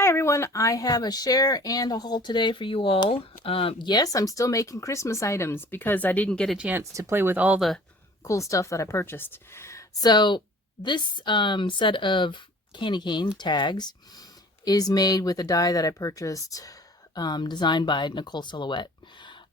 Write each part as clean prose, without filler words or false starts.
Hi everyone, I have a share and a haul today for you all. Yes, I'm still making Christmas items because I didn't get a chance to play with all the cool stuff that I purchased. So this set of candy cane tags is made with a die that I purchased, designed by Nicole Silhouette.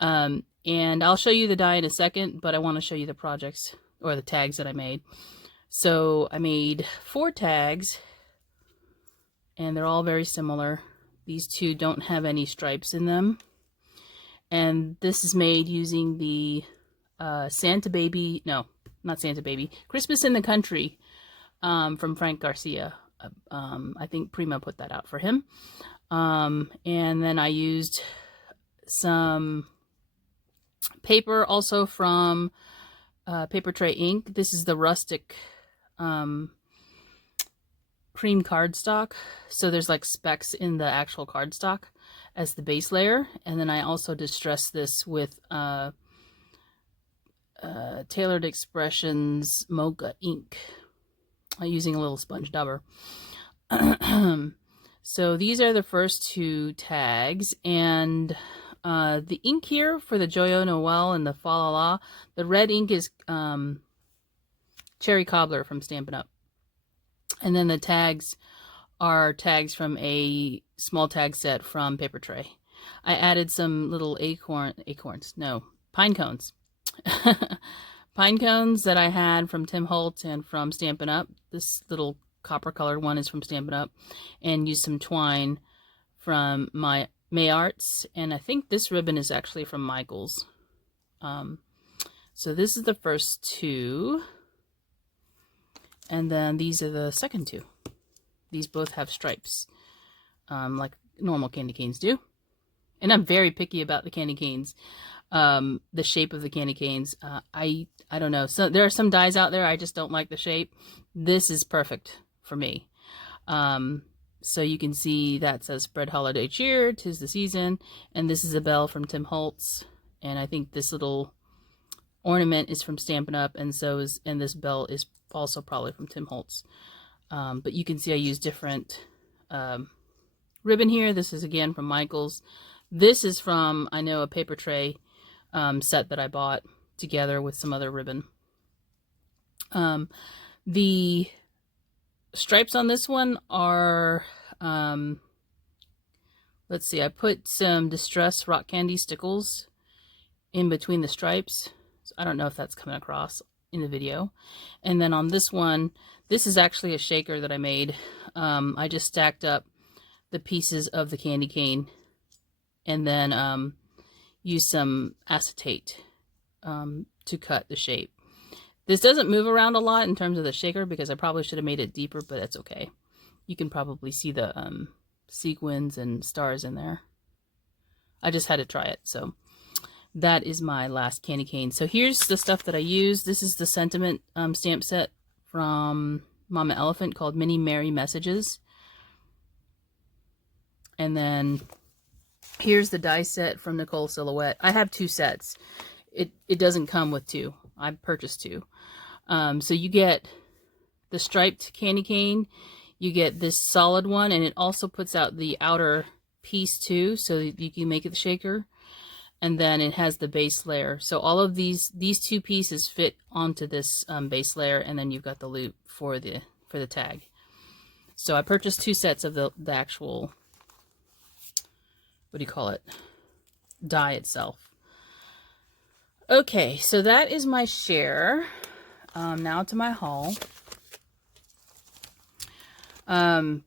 And I'll show you the die in a second, but I want to show you the projects or the tags that I made. So I made 4 tags, and they're all very similar. These two don't have any stripes in them. And this is made using the Santa Baby, no, not Santa Baby, Christmas in the Country from Frank Garcia. I think Prima put that out for him. And then I used some paper also from Paper Tray Ink. This is the rustic cream cardstock, so there's like specks in the actual cardstock as the base layer. And then I also distressed this with Tailored Expressions Mocha ink, using a little sponge dauber. So these are the first 2 tags, and the ink here for the Joyeux Noel and the Fa La La, the red ink is Cherry Cobbler from Stampin' Up. And then the tags are tags from a small tag set from Paper Tray. I added some little pine cones. Pine cones that I had from Tim Holtz and from Stampin' Up. This little copper colored one is from Stampin' Up. And used some twine from my May Arts. And I think this ribbon is actually from Michael's. So this is the first 2. And then these are the second 2. These both have stripes, like normal candy canes do. And I'm very picky about the candy canes, the shape of the candy canes. I don't know. So there are some dies out there I just don't like the shape. This is perfect for me. So you can see that says "Spread Holiday Cheer, 'tis the season," and this is a bell from Tim Holtz. And I think this little ornament is from Stampin' Up, and this bell is also probably from Tim Holtz. But you can see I use different ribbon here. This is again from Michael's. This is from, I know, a Paper Tray set that I bought together with some other ribbon. The stripes on this one are, let's see, I put some Distress Rock Candy Stickles in between the stripes. So I don't know if that's coming across in the video. And then on this one, this is actually a shaker that I made. I just stacked up the pieces of the candy cane and then used some acetate to cut the shape. This doesn't move around a lot in terms of the shaker because I probably should have made it deeper, but it's okay. You can probably see the sequins and stars in there. I just had to try it, so that is my last candy cane. So here's the stuff that I used. This is the sentiment stamp set from Mama Elephant called Mini Merry Messages. And then here's the die set from Nicole Silhouette. I have 2 sets. It doesn't come with 2. I purchased 2. So you get the striped candy cane. You get this solid one, and it also puts out the outer piece too, so you can make it the shaker. And then it has the base layer. So all of these 2 pieces fit onto this base layer, and then you've got the loop for the tag. So I purchased 2 sets of the actual, what do you call it, die itself. Okay, so that is my share. Now to my haul. I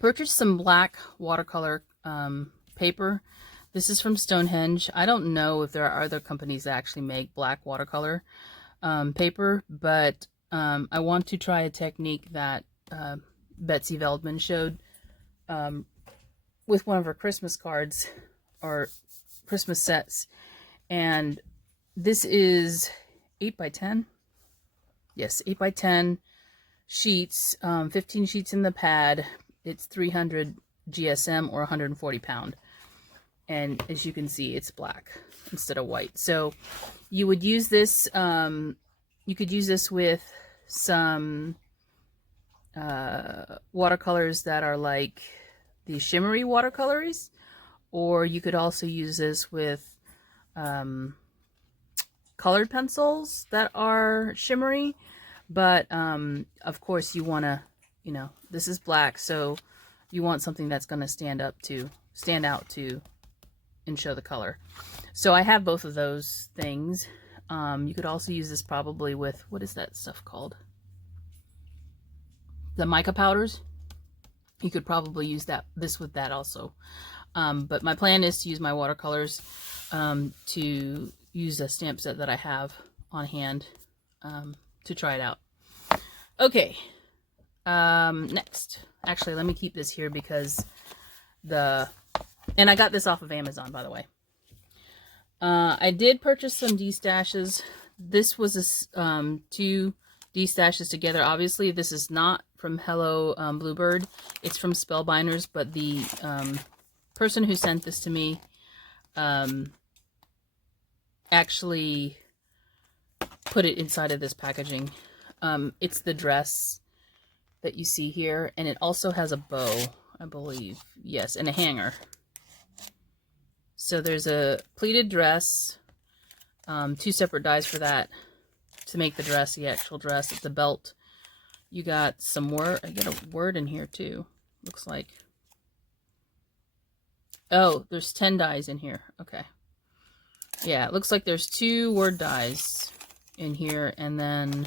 purchased some black watercolor paper. This is from Stonehenge. I don't know if there are other companies that actually make black watercolor paper, but I want to try a technique that Betsy Veldman showed with one of her Christmas cards or Christmas sets. And this is 8 by 10. Yes, 8 by 10 sheets, 15 sheets in the pad. It's 300 GSM or 140 pound. And as you can see, it's black instead of white. So you would use this, you could use this with some watercolors that are like the shimmery watercolors, or you could also use this with colored pencils that are shimmery. But of course you want to, you know, this is black, so you want something that's going to stand out to and show the color. So I have both of those things. You could also use this probably with, what is that stuff called? The mica powders. You could probably use this with that also. But my plan is to use my watercolors to use a stamp set that I have on hand to try it out. Okay, next. Actually, let me keep this here because and I got this off of Amazon, by the way. I did purchase some D-stashes. This was two D-stashes together. Obviously, this is not from Hello Bluebird. It's from Spellbinders, but the person who sent this to me actually put it inside of this packaging. It's the dress that you see here, and it also has a bow, I believe. Yes, and a hanger. So there's a pleated dress, two separate dies for that to make the dress, the actual dress. It's a belt. You got some word. I get a word in here too, looks like. Oh, there's 10 dies in here. Okay. Yeah, it looks like there's 2 word dies in here, and then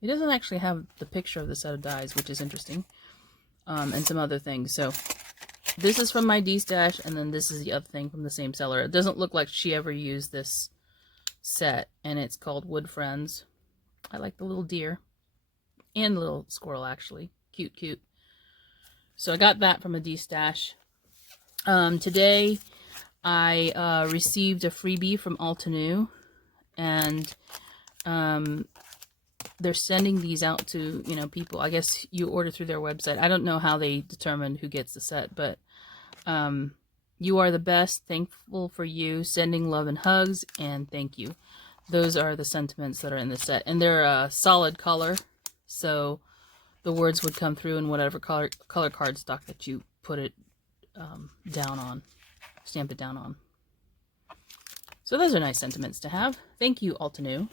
it doesn't actually have the picture of the set of dies, which is interesting, and some other things. So this is from my D-stash, and then this is the other thing from the same seller. It doesn't look like she ever used this set, and it's called Wood Friends. I like the little deer and the little squirrel, actually. Cute, cute. So I got that from a D-stash. Today I received a freebie from Altenew, and they're sending these out to, you know, people. I guess you order through their website. I don't know how they determine who gets the set, but you are the best. Thankful for you. Sending love and hugs, and thank you. Those are the sentiments that are in the set, and they're a solid color, so the words would come through in whatever color cardstock that you put it down on, stamp it down on. So those are nice sentiments to have. Thank you, Altenew.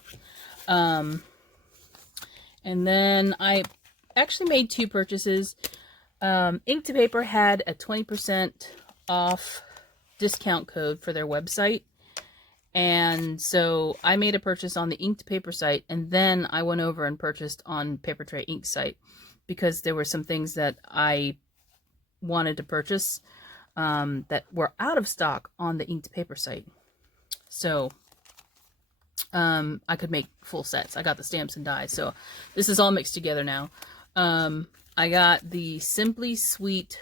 And then I actually made 2 purchases. Ink2Paper had a 20% off discount code for their website. And so I made a purchase on the Ink2Paper site, and then I went over and purchased on Paper Tray Ink site because there were some things that I wanted to purchase that were out of stock on the Ink2Paper site. So I could make full sets. I got the stamps and dies, so this is all mixed together now. I got the Simply Sweet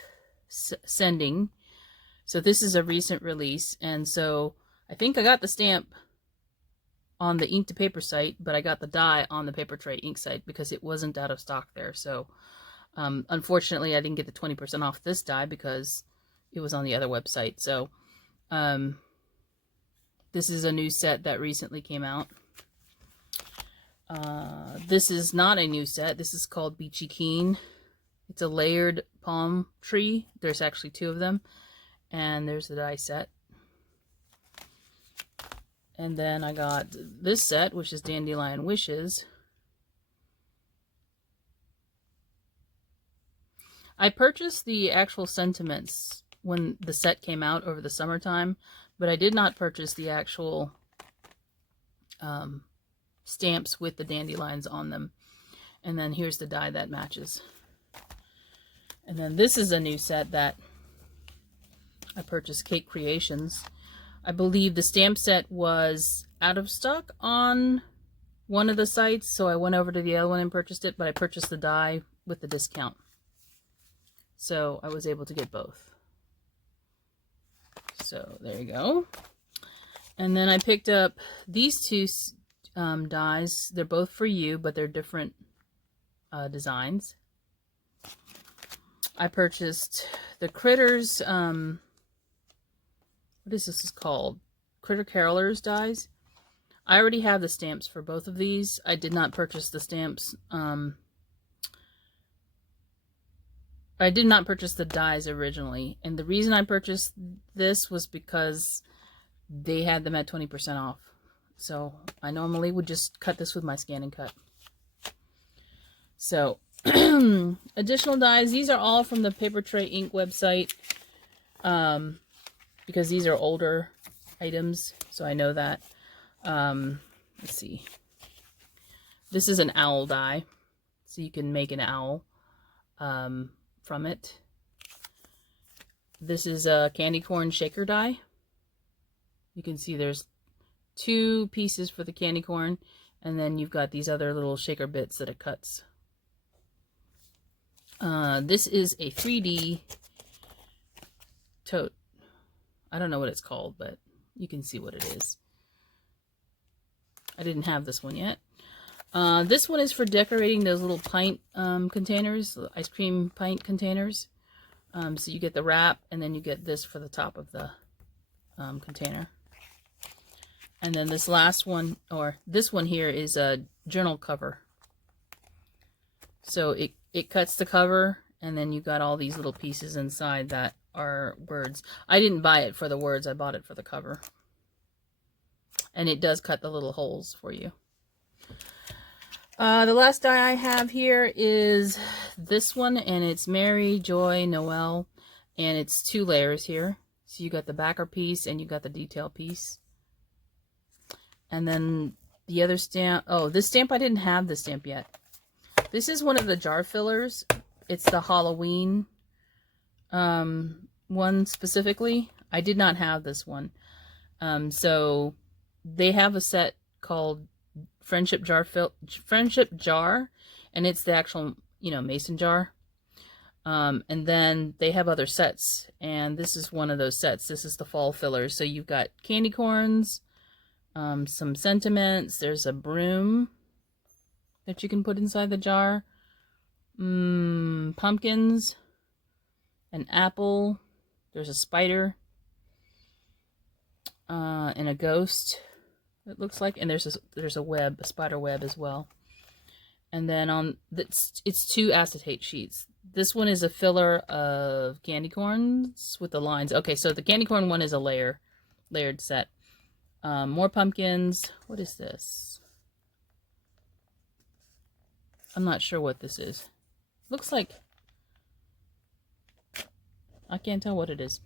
Sending. So this is a recent release, and so I think I got the stamp on the Ink2Paper site, but I got the die on the Paper Tray Ink site because it wasn't out of stock there. So unfortunately, I didn't get the 20% off this die because it was on the other website. So this is a new set that recently came out. This is not a new set. This is called Beachy Keen. It's a layered palm tree. There's actually 2 of them. And there's the die set. And then I got this set, which is Dandelion Wishes. I purchased the actual sentiments when the set came out over the summertime, but I did not purchase the actual stamps with the dandelions on them. And then here's the die that matches. And then this is a new set that I purchased, Cake Creations. I believe the stamp set was out of stock on one of the sites, so I went over to the other one and purchased it, but I purchased the die with the discount. So I was able to get both. So there you go. And then I picked up these 2 dies. They're both for you, but they're different designs. I purchased the Critters, what is this called? Critter Carolers dies. I already have the stamps for both of these. I did not purchase the stamps I did not purchase the dies originally, and the reason I purchased this was because they had them at 20% off. So I normally would just cut this with my Scan and Cut. So additional dies, these are all from the Paper Tray Ink website, because these are older items, so I know that. Let's see. This is an owl die, so you can make an owl from it. This is a candy corn shaker die. You can see there's 2 pieces for the candy corn, and then you've got these other little shaker bits that it cuts. This is a 3D tote. I don't know what it's called, but you can see what it is. I didn't have this one yet. This one is for decorating those little pint containers, ice cream pint containers. So you get the wrap, and then you get this for the top of the container. And then this last one, or this one here, is a journal cover. So it cuts the cover, and then you got all these little pieces inside that are words. I didn't buy it for the words, I bought it for the cover. And it does cut the little holes for you. The last die I have here is this one, and it's Mary, Joy, Noel, and it's 2 layers here. So you got the backer piece and you got the detail piece. And then the other stamp, oh, this stamp, I didn't have this stamp yet. This is one of the jar fillers. It's the Halloween one specifically. I did not have this one. So they have a set called Friendship Jar, and it's the actual, you know, mason jar. And then they have other sets, and this is one of those sets. This is the fall fillers. So you've got candy corns, some sentiments, there's a broom that you can put inside the jar, pumpkins, an apple, there's a spider, and a ghost, it looks like, and there's a web, a spider web as well. And then on it's 2 acetate sheets. This one is a filler of candy corns with the lines. Okay, so the candy corn one is a layered set. More pumpkins. What is this? I'm not sure what this is. Looks like, I can't tell what it is.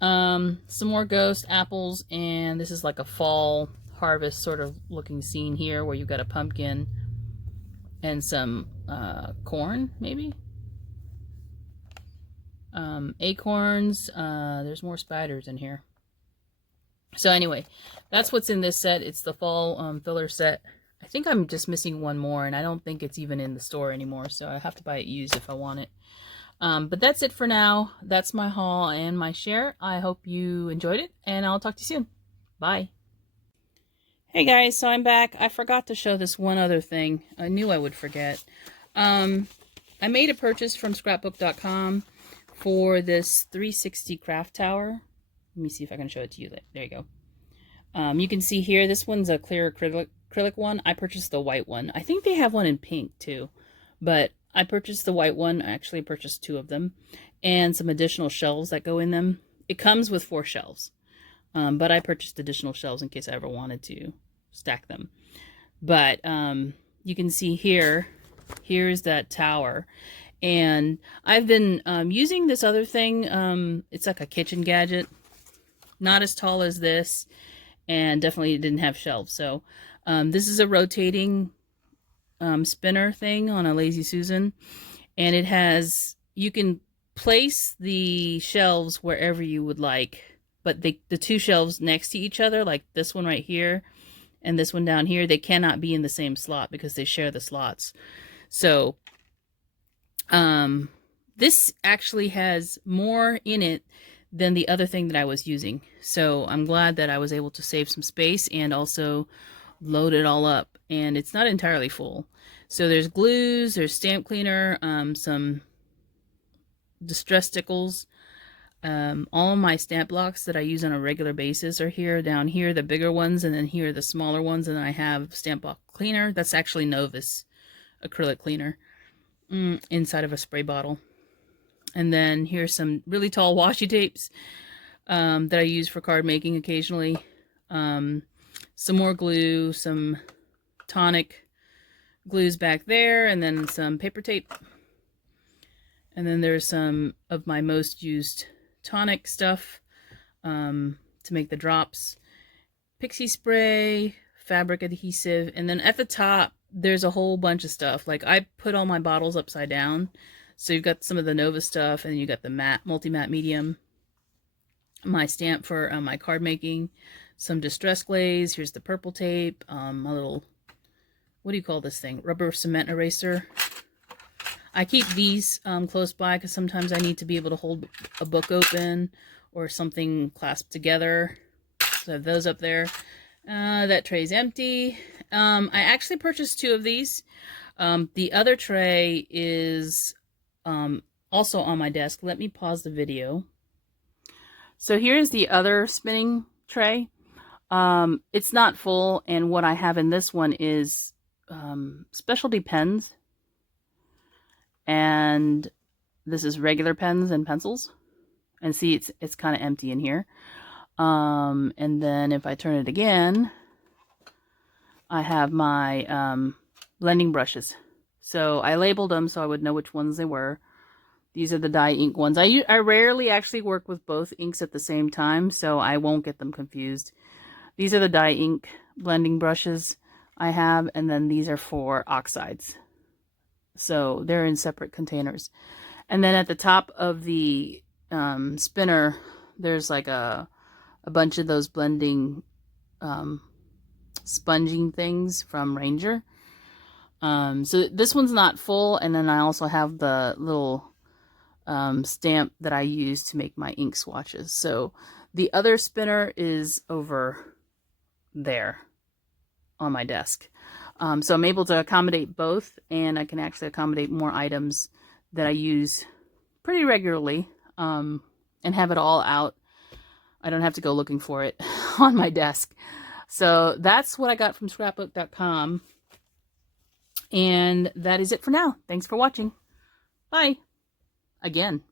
Some more ghost apples, and this is like a fall harvest sort of looking scene here where you've got a pumpkin and some corn, maybe. Acorns. There's more spiders in here. So anyway, that's what's in this set. It's the fall filler set. I think I'm just missing one more, and I don't think it's even in the store anymore, so I have to buy it used if I want it. But that's it for now. That's my haul and my share. I hope you enjoyed it, and I'll talk to you soon. Bye. Hey guys, so I'm back. I forgot to show this one other thing. I knew I would forget. I made a purchase from scrapbook.com for this 360 craft tower. Let me see if I can show it to you. There you go. You can see here, this one's a clear acrylic one. I purchased the white one. I think they have one in pink too, but I purchased the white one. I actually purchased 2 of them, and some additional shelves that go in them. It comes with 4 shelves, but I purchased additional shelves in case I ever wanted to stack them. But you can see here's that tower. And I've been using this other thing. It's like a kitchen gadget. Not as tall as this, and definitely didn't have shelves. So this is a rotating spinner thing on a Lazy Susan, and it has, you can place the shelves wherever you would like, but the 2 shelves next to each other, like this one right here and this one down here, they cannot be in the same slot because they share the slots. So this actually has more in it than the other thing that I was using. So I'm glad that I was able to save some space and also load it all up. And it's not entirely full. So there's glues, there's stamp cleaner, some distress stickles. All of my stamp blocks that I use on a regular basis are here. Down here, the bigger ones, and then here are the smaller ones. And then I have stamp block cleaner. That's actually Novus acrylic cleaner inside of a spray bottle. And then here's some really tall washi tapes that I use for card making occasionally. Some more glue, some tonic glues back there, and then some paper tape. And then there's some of my most used tonic stuff to make the drops. Pixie spray, fabric adhesive, and then at the top there's a whole bunch of stuff. Like I put all my bottles upside down. So you've got some of the Nova stuff, and you got the matte, multi-matte medium. My stamp for my card making. Some distress glaze. Here's the purple tape. A little, what do you call this thing? Rubber cement eraser. I keep these close by because sometimes I need to be able to hold a book open or something clasped together. So I have those up there. That tray's empty. I actually purchased 2 of these. The other tray is also on my desk. Let me pause the video. So here's the other spinning tray. It's not full, and what I have in this one is specialty pens, and this is regular pens and pencils. And see, it's kind of empty in here. And then if I turn it again, I have my blending brushes. So I labeled them so I would know which ones they were. These are the dye ink ones. I rarely actually work with both inks at the same time, so I won't get them confused. These are the dye ink blending brushes I have, and then these are for oxides. So they're in separate containers. And then at the top of the spinner, there's like a bunch of those blending sponging things from Ranger. So this one's not full, and then I also have the little stamp that I use to make my ink swatches. So the other spinner is over there on my desk. So I'm able to accommodate both, and I can actually accommodate more items that I use pretty regularly, and have it all out. I don't have to go looking for it on my desk. So that's what I got from scrapbook.com. And that is it for now. Thanks for watching. Bye. Again.